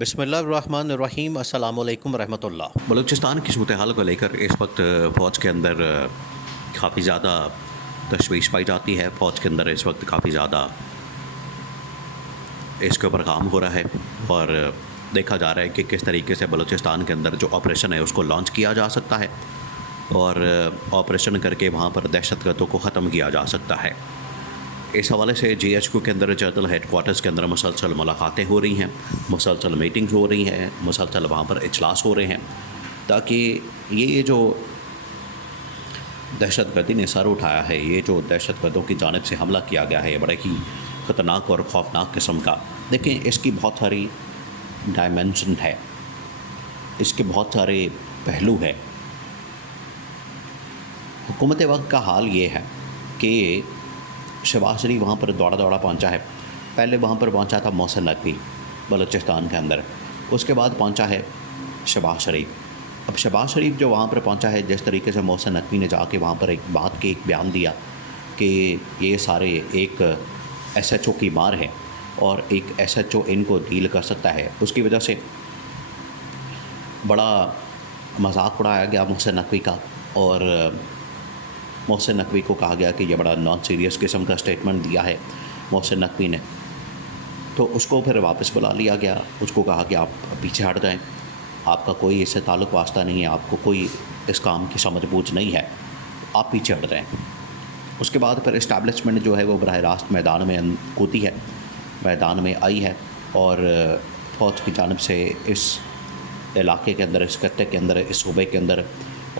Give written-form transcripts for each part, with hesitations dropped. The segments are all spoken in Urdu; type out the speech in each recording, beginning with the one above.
بسم اللہ الرحمن الرحیم، السلام علیکم ورحمۃ اللہ۔ بلوچستان کی صورتحال کو لے کر اس وقت فوج کے اندر کافی زیادہ تشویش پائی جاتی ہے۔ فوج کے اندر اس وقت کافی زیادہ اس کے اوپر کام ہو رہا ہے اور دیکھا جا رہا ہے کہ کس طریقے سے بلوچستان کے اندر جو آپریشن ہے اس کو لانچ کیا جا سکتا ہے اور آپریشن کر کے وہاں پر دہشت گردوں کو ختم کیا جا سکتا ہے۔ اس حوالے سے جی ایچ کیو کے اندر جنرل ہیڈ کوارٹرز کے اندر مسلسل ملاقاتیں ہو رہی ہیں، مسلسل میٹنگز ہو رہی ہیں، مسلسل وہاں پر اجلاس ہو رہے ہیں تاکہ یہ جو دہشت گردی نے سر اٹھایا ہے، یہ جو دہشت گردوں کی جانب سے حملہ کیا گیا ہے، یہ بڑے ہی خطرناک اور خوفناک قسم کا۔ دیکھیں، اس کی بہت ساری ڈائمنشن ہے، اس کے بہت سارے پہلو ہیں۔ حکومت وقت کا حال یہ ہے کہ شہباز شریف وہاں پر دوڑا پہنچا ہے۔ پہلے وہاں پر پہنچا تھا محسن نقوی بلوچستان کے اندر، اس کے بعد پہنچا ہے شہباز شریف۔ اب شہباز شریف جو وہاں پر پہنچا ہے، جس طریقے سے محسن نقوی نے جا کے وہاں پر ایک بات کے ایک بیان دیا کہ یہ سارے ایک ایس ایچ او کی مار ہے اور ایک ایس ایچ او ان کو ڈیل کر سکتا ہے، اس کی وجہ سے بڑا مذاق اڑایا گیا محسن نقوی کا اور محسن نقوی کو کہا گیا کہ یہ بڑا نان سیریس قسم کا اسٹیٹمنٹ دیا ہے محسن نقوی نے، تو اس کو پھر واپس بلا لیا گیا۔ اس کو کہا کہ آپ پیچھے ہٹ جائیں، آپ کا کوئی اس سے تعلق واسطہ نہیں ہے، آپ کو کوئی اس کام کی سمجھ بوجھ نہیں ہے، آپ پیچھے ہٹ جائیں۔ اس کے بعد پھر اسٹیبلشمنٹ جو ہے وہ براہ راست میدان میں کودی ہے، میدان میں آئی ہے اور فوج کی جانب سے اس علاقے کے اندر، اس خطے کے اندر، اس صوبے کے اندر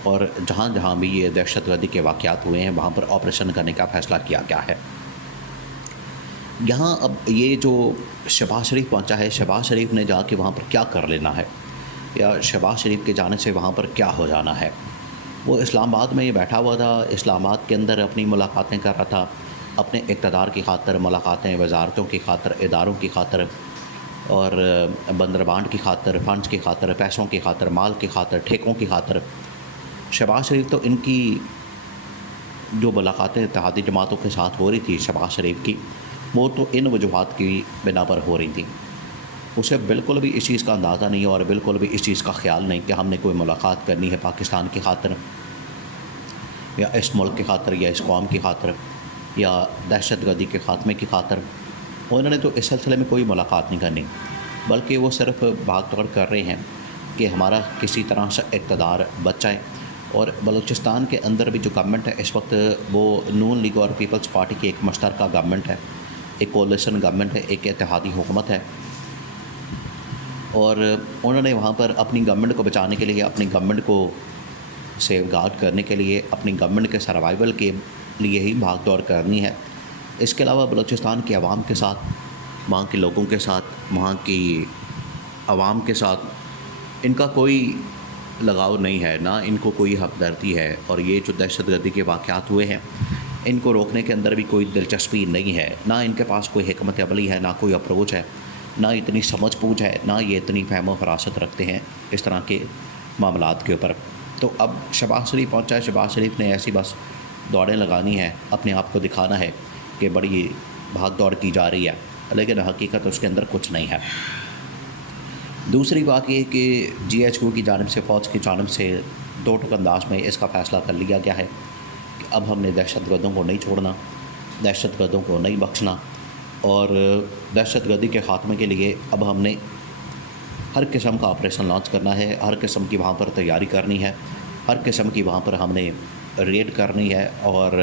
اور جہاں جہاں بھی یہ دہشت گردی کے واقعات ہوئے ہیں وہاں پر آپریشن کرنے کا فیصلہ کیا گیا ہے۔ یہاں اب یہ جو شہباز شریف پہنچا ہے، شہباز شریف نے جا کے وہاں پر کیا کر لینا ہے یا شہباز شریف کے جانے سے وہاں پر کیا ہو جانا ہے؟ وہ اسلام آباد میں یہ بیٹھا ہوا تھا، اسلام آباد کے اندر اپنی ملاقاتیں کر رہا تھا، اپنے اقتدار کی خاطر ملاقاتیں، وزارتوں کی خاطر، اداروں کی خاطر اور بندربانڈ کی خاطر، فنڈز کی خاطر، پیسوں کی خاطر، مال کی خاطر، ٹھیکوں کی خاطر۔ شہباز شریف تو ان کی جو ملاقاتیں اتحادی جماعتوں کے ساتھ ہو رہی تھی شہباز شریف کی، وہ تو ان وجوہات کی بنا پر ہو رہی تھیں۔ اسے بالکل بھی اس چیز کا اندازہ نہیں اور بالکل بھی اس چیز کا خیال نہیں کہ ہم نے کوئی ملاقات کرنی ہے پاکستان کی خاطر یا اس ملک کی خاطر یا اس قوم کی خاطر یا دہشت گردی کے خاتمے کی خاطر۔ انہوں نے تو اس سلسلے میں کوئی ملاقات نہیں کرنی، بلکہ وہ صرف بھاگ دوڑ کر رہے ہیں کہ ہمارا کسی طرح سے اقتدار بچ جائے۔ اور بلوچستان کے اندر بھی جو گورنمنٹ ہے اس وقت، وہ نون لیگ اور پیپلز پارٹی کی ایک مشترکہ گورنمنٹ ہے، ایک کولیشن گورنمنٹ ہے، ایک اتحادی حکومت ہے، اور انہوں نے وہاں پر اپنی گورنمنٹ کو بچانے کے لیے، اپنی گورنمنٹ کو سیو گارڈ کرنے کے لیے، اپنی گورنمنٹ کے سروائیول کے لیے ہی بھاگ دوڑ کرنی ہے۔ اس کے علاوہ بلوچستان کے عوام کے ساتھ، وہاں کے لوگوں کے ساتھ، وہاں کی عوام کے ساتھ ان کا کوئی لگاؤ نہیں ہے، نہ ان کو کوئی ہمدردی ہے، اور یہ جو دہشت گردی کے واقعات ہوئے ہیں ان کو روکنے کے اندر بھی کوئی دلچسپی نہیں ہے، نہ ان کے پاس کوئی حکمت عملی ہے، نہ کوئی اپروچ ہے، نہ اتنی سمجھ بوجھ ہے، نہ یہ اتنی فہم و فراست رکھتے ہیں اس طرح کے معاملات کے اوپر۔ تو اب شہباز شریف پہنچا ہے، شہباز شریف نے ایسی بس دوڑیں لگانی ہے، اپنے آپ کو دکھانا ہے کہ بڑی بھاگ دوڑ کی جا رہی ہے، لیکن حقیقت اس کے اندر کچھ نہیں ہے۔ دوسری بات یہ کہ جی ایچ کیو کی جانب سے، فوج کی جانب سے دو ٹوک انداز میں اس کا فیصلہ کر لیا گیا ہے کہ اب ہم نے دہشت گردوں کو نہیں چھوڑنا، دہشت گردوں کو نہیں بخشنا، اور دہشت گردی کے خاتمے کے لیے اب ہم نے ہر قسم کا آپریشن لانچ کرنا ہے، ہر قسم کی وہاں پر تیاری کرنی ہے، ہر قسم کی وہاں پر ہم نے ریڈ کرنی ہے اور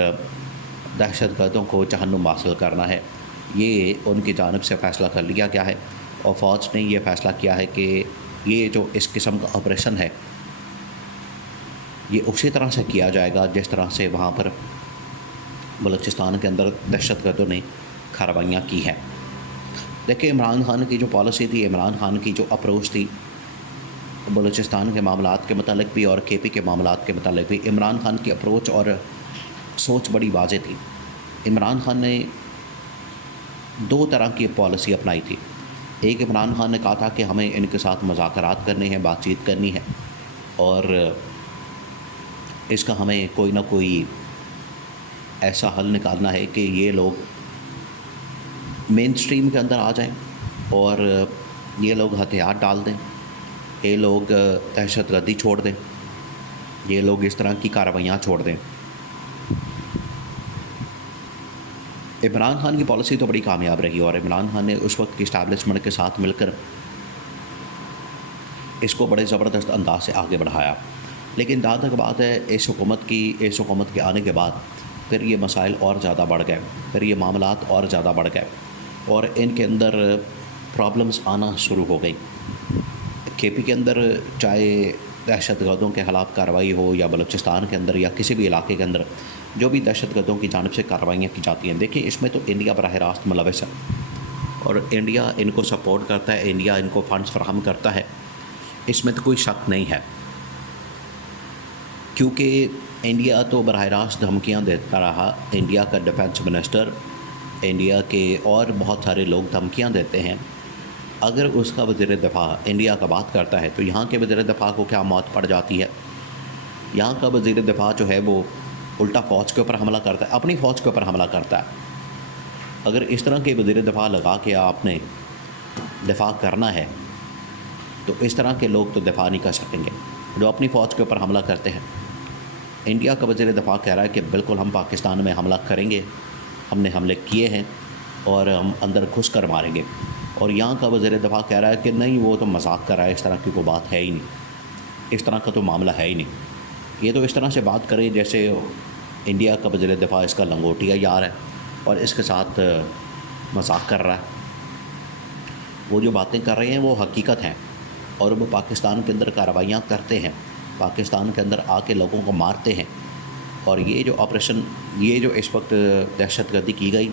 دہشت گردوں کو جہنم حاصل کرنا ہے۔ یہ ان کی جانب سے فیصلہ کر لیا گیا ہے اور فوج نے یہ فیصلہ کیا ہے کہ یہ جو اس قسم کا آپریشن ہے یہ اسی طرح سے کیا جائے گا جس طرح سے وہاں پر بلوچستان کے اندر دہشت گردوں نے کارروائیاں کی ہیں۔ دیکھیں، عمران خان کی جو پالیسی تھی، عمران خان کی جو اپروچ تھی بلوچستان کے معاملات کے متعلق بھی اور کے پی کے معاملات کے متعلق بھی، عمران خان کی اپروچ اور سوچ بڑی واضح تھی۔ عمران خان نے دو طرح کی پالیسی اپنائی تھی۔ ایک، عمران خان نے کہا تھا کہ ہمیں ان کے ساتھ مذاکرات کرنے ہیں، بات چیت کرنی ہے اور اس کا ہمیں کوئی نہ کوئی ایسا حل نکالنا ہے کہ یہ لوگ مین سٹریم کے اندر آ جائیں اور یہ لوگ ہتھیار ڈال دیں، یہ لوگ دہشت گردی چھوڑ دیں، یہ لوگ اس طرح کی کارروائیاں چھوڑ دیں۔ عمران خان کی پالیسی تو بڑی کامیاب رہی اور عمران خان نے اس وقت کی اسٹیبلشمنٹ کے ساتھ مل کر اس کو بڑے زبردست انداز سے آگے بڑھایا، لیکن جہاں تک بات ہے اس حکومت کے آنے کے بعد پھر یہ مسائل اور زیادہ بڑھ گئے، پھر یہ معاملات اور زیادہ بڑھ گئے اور ان کے اندر پرابلمز آنا شروع ہو گئی۔ کے پی کے اندر چاہے دہشت گردوں کے خلاف کارروائی ہو یا بلوچستان کے اندر یا کسی بھی علاقے کے اندر جو بھی دہشت گردوں کی جانب سے کارروائیاں کی جاتی ہیں، دیکھیں اس میں تو انڈیا براہ راست ملوث ہے اور انڈیا ان کو سپورٹ کرتا ہے، انڈیا ان کو فنڈز فراہم کرتا ہے، اس میں تو کوئی شک نہیں ہے، کیونکہ انڈیا تو براہ راست دھمکیاں دیتا رہا۔ انڈیا کا ڈیفنس منسٹر، انڈیا کے اور بہت سارے لوگ دھمکیاں دیتے ہیں۔ اگر اس کا وزیر دفاع انڈیا کا بات کرتا ہے تو یہاں کے وزیر دفاع کو کیا موت پڑ جاتی ہے؟ یہاں کا وزیر دفاع جو ہے وہ الٹا فوج کے اوپر حملہ کرتا ہے، اپنی فوج کے اوپر حملہ کرتا ہے۔ اگر اس طرح کے وزیر دفاع لگا کے آپ نے دفاع کرنا ہے تو اس طرح کے لوگ تو دفاع نہیں کر سکیں گے جو اپنی فوج کے اوپر حملہ کرتے ہیں۔ انڈیا کا وزیر دفاع کہہ رہا ہے کہ بالکل ہم پاکستان میں حملہ کریں گے، ہم نے حملے کیے ہیں اور ہم اندر گھس کر ماریں گے، اور یہاں کا وزیر دفاع کہہ رہا ہے کہ نہیں وہ تو مذاق کر رہا ہے، اس طرح کی کوئی بات ہے ہی نہیں، اس طرح کا تو معاملہ ہے ہی نہیں۔ یہ تو اس طرح سے بات کرے جیسے انڈیا کا وزیر دفاع اس کا لنگوٹیا یار ہے اور اس کے ساتھ مذاق کر رہا ہے۔ وہ جو باتیں کر رہے ہیں وہ حقیقت ہیں اور وہ پاکستان کے اندر کارروائیاں کرتے ہیں، پاکستان کے اندر آ کے لوگوں کو مارتے ہیں، اور یہ جو آپریشن، یہ جو اس وقت دہشت گردی کی گئی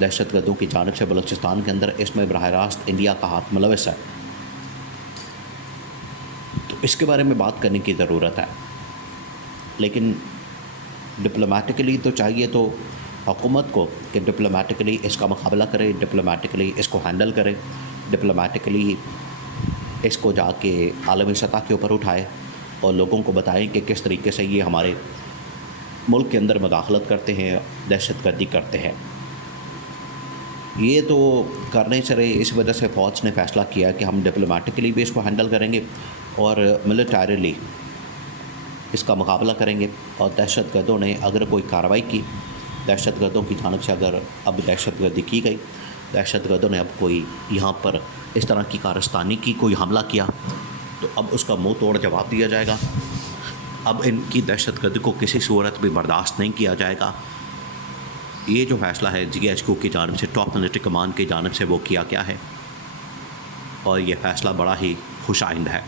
دہشت گردوں کی جانب سے بلوچستان کے اندر، اس میں براہ راست انڈیا کا ہاتھ ملوث ہے، تو اس کے بارے میں بات کرنے کی ضرورت ہے۔ لیکن ڈپلومیٹکلی تو چاہیے تو حکومت کو کہ ڈپلومیٹکلی اس کا مقابلہ کرے، ڈپلومیٹکلی اس کو ہینڈل کرے، ڈپلومیٹکلی اس کو جا کے عالمی سطح کے اوپر اٹھائے اور لوگوں کو بتائیں کہ کس طریقے سے یہ ہمارے ملک کے اندر مداخلت کرتے ہیں، دہشت گردی کرتے ہیں۔ یہ تو کرنے سے رہے، اس وجہ سے فوج نے فیصلہ کیا کہ ہم ڈپلومیٹکلی بھی اس کو ہینڈل کریں گے اور ملٹریلی اس کا مقابلہ کریں گے، اور دہشت گردوں نے اگر کوئی کارروائی کی، دہشت گردوں کی جانب سے اگر اب دہشت گردی کی گئی، دہشت گردوں نے اب کوئی یہاں پر اس طرح کی کارستانی کی، کوئی حملہ کیا، تو اب اس کا منہ توڑ جواب دیا جائے گا۔ اب ان کی دہشت گردی کو کسی صورت بھی برداشت نہیں کیا جائے گا۔ یہ جو فیصلہ ہے جی ایچ کیو کی جانب سے، ٹاپ ملٹری کمان کی جانب سے وہ کیا گیا ہے، اور یہ فیصلہ بڑا ہی خوش آئند ہے۔